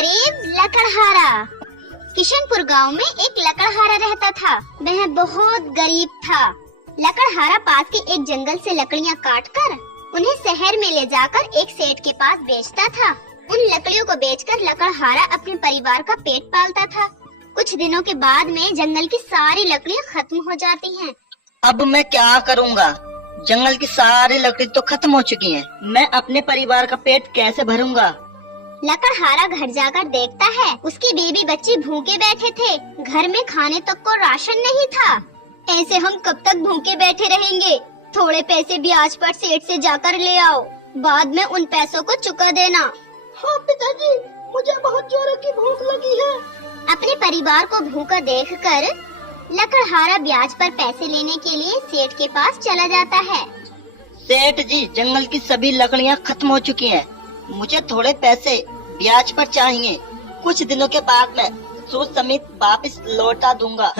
गरीब लकड़हारा। किशनपुर गांव में एक लकड़हारा रहता था। वह बहुत गरीब था। लकड़हारा पास के एक जंगल से लकड़ियां काटकर उन्हें शहर में ले जाकर एक सेठ के पास बेचता था। उन लकड़ियों को बेचकर लकड़हारा अपने परिवार का पेट पालता था। कुछ दिनों के बाद में जंगल की सारी लकड़ियां खत्म हो जाती हैं। अब मैं क्या करूँगा? जंगल की सारी लकड़ी तो खत्म हो चुकी है। मैं अपने परिवार का पेट कैसे भरूंगा? लकड़हारा घर जाकर देखता है उसकी बीवी बच्चे भूखे बैठे थे। घर में खाने तक को राशन नहीं था। ऐसे हम कब तक भूखे बैठे रहेंगे? थोड़े पैसे ब्याज पर सेठ से जाकर ले आओ, बाद में उन पैसों को चुका देना। हाँ पिताजी, मुझे बहुत जोरों की भूख लगी है। अपने परिवार को भूखा देखकर लकड़हारा ब्याज पर पैसे लेने के लिए सेठ के पास चला जाता है। सेठ जी, जंगल की सभी लकड़ियाँ खत्म हो चुकी हैं। मुझे थोड़े पैसे ब्याज पर चाहिए। कुछ दिनों के बाद मैं सूद समेत वापस लौटा दूंगा।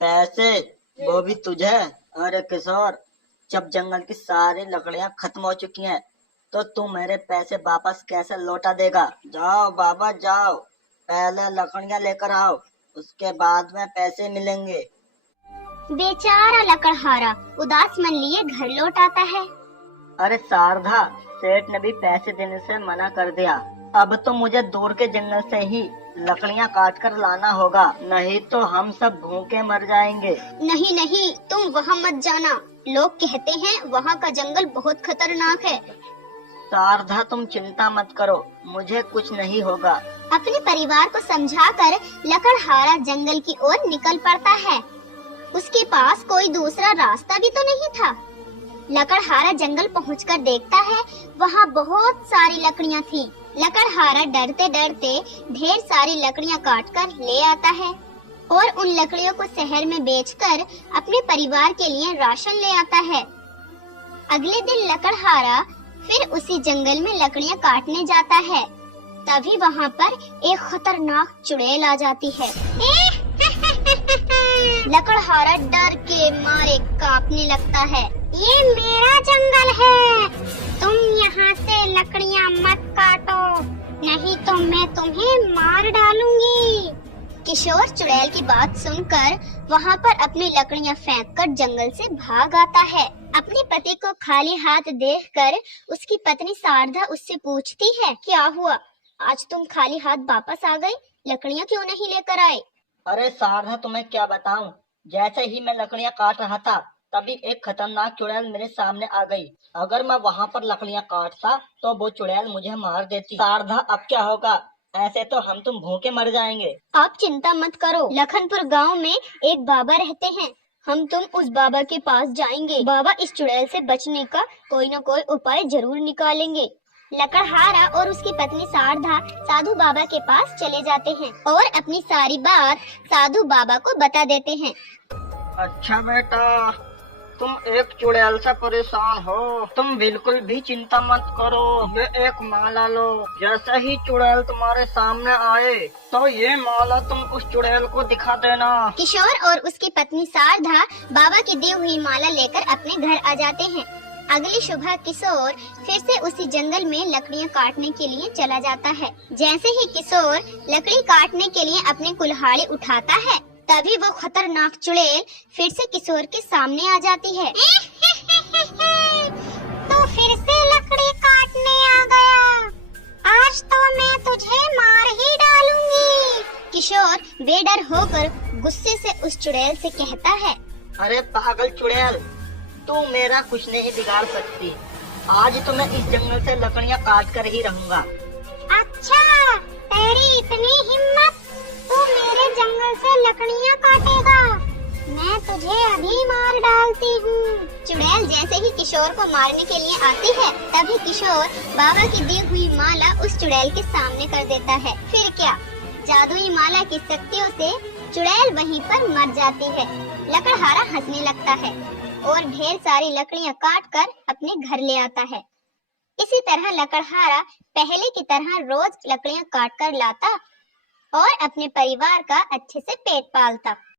पैसे वो भी तुझे? अरे किशोर, जब जंगल की सारी लकड़ियाँ खत्म हो चुकी हैं, तो तू मेरे पैसे वापस कैसे लौटा देगा? जाओ बाबा जाओ, पहले लकड़ियाँ लेकर आओ, उसके बाद में पैसे मिलेंगे। बेचारा लकड़हारा उदास मन लिए घर लौट आता है। अरे शारदा, सेठ ने भी पैसे देने से मना कर दिया। अब तो मुझे दूर के जंगल से ही लकड़ियाँ काट कर लाना होगा, नहीं तो हम सब भूखे मर जाएंगे। नहीं नहीं, तुम वहाँ मत जाना। लोग कहते हैं वहाँ का जंगल बहुत खतरनाक है। शारदा, तुम चिंता मत करो, मुझे कुछ नहीं होगा। अपने परिवार को समझाकर लकड़हारा जंगल की ओर निकल पड़ता है। उसके पास कोई दूसरा रास्ता भी तो नहीं था। लकड़हारा जंगल पहुंचकर देखता है वहाँ बहुत सारी लकड़ियाँ थीं। लकड़हारा डरते डरते ढेर सारी लकड़ियाँ काटकर ले आता है और उन लकड़ियों को शहर में बेचकर अपने परिवार के लिए राशन ले आता है। अगले दिन लकड़हारा फिर उसी जंगल में लकड़ियाँ काटने जाता है। तभी वहाँ पर एक खतरनाक चुड़ैल आ जाती है। लकड़हारा डर के मारे कांपने लगता है। ये मेरा जंगल है, तुम यहाँ से लकड़ियाँ मत काटो, नहीं तो मैं तुम्हें मार डालूंगी। किशोर चुड़ैल की बात सुनकर वहाँ पर अपनी लकड़ियाँ फेंककर जंगल से भाग आता है। अपने पति को खाली हाथ देखकर उसकी पत्नी शारदा उससे पूछती है, क्या हुआ, आज तुम खाली हाथ वापस आ गए, लकड़ियाँ क्यों नहीं लेकर आए? अरे शारदा, तुम्हें क्या बताऊं, जैसे ही मैं लकड़ियाँ काट रहा था तभी एक खतरनाक चुड़ैल मेरे सामने आ गई। अगर मैं वहाँ पर लकड़ियाँ काटता तो वो चुड़ैल मुझे मार देती। शारदा, अब क्या होगा? ऐसे तो हम तुम भूखे मर जाएंगे। आप चिंता मत करो, लखनपुर गांव में एक बाबा रहते हैं, हम तुम उस बाबा के पास जाएंगे। बाबा इस चुड़ैल से बचने का कोई न कोई उपाय जरूर निकालेंगे। लकड़हारा और उसकी पत्नी शारदा साधु बाबा के पास चले जाते हैं और अपनी सारी बात साधु बाबा को बता देते हैं। अच्छा बेटा, तुम एक चुड़ैल से परेशान हो, तुम बिल्कुल भी चिंता मत करो। ये एक माला लो, जैसे ही चुड़ैल तुम्हारे सामने आए तो ये माला तुम उस चुड़ैल को दिखा देना। किशोर और उसकी पत्नी शारदा बाबा की दी हुई माला लेकर अपने घर आ जाते हैं। अगली सुबह किशोर फिर से उसी जंगल में लकड़ियाँ काटने के लिए चला जाता है। जैसे ही किशोर लकड़ी काटने के लिए अपने कुल्हाड़ी उठाता है, तभी वो खतरनाक चुड़ैल फिर से किशोर के सामने आ जाती है। तो फिर से लकड़ी काटने आ गया, आज तो मैं तुझे मार ही डालूंगी। किशोर बेडर होकर गुस्से से उस चुड़ैल से कहता है, अरे पागल चुड़ैल, तू मेरा कुछ नहीं बिगाड़ सकती। आज तो मैं इस जंगल से लकड़ियाँ काट कर ही रहूँगा। अच्छा, तेरी इतनी हिम्मत, तू मेरे जंगल से लकड़ियाँ काटेगा? मैं तुझे अभी मार डालती हूँ। चुड़ैल जैसे ही किशोर को मारने के लिए आती है, तभी किशोर बाबा की दी हुई माला उस चुड़ैल के सामने कर देता है। फिर क्या, जादुई माला की शक्तियों से चुड़ैल वहीं पर मर जाती है। लकड़हारा हंसने लगता है और ढेर सारी लकड़ियाँ काट कर अपने घर ले आता है। इसी तरह लकड़हारा पहले की तरह रोज लकड़ियाँ काट कर लाता और अपने परिवार का अच्छे से पेट पालता।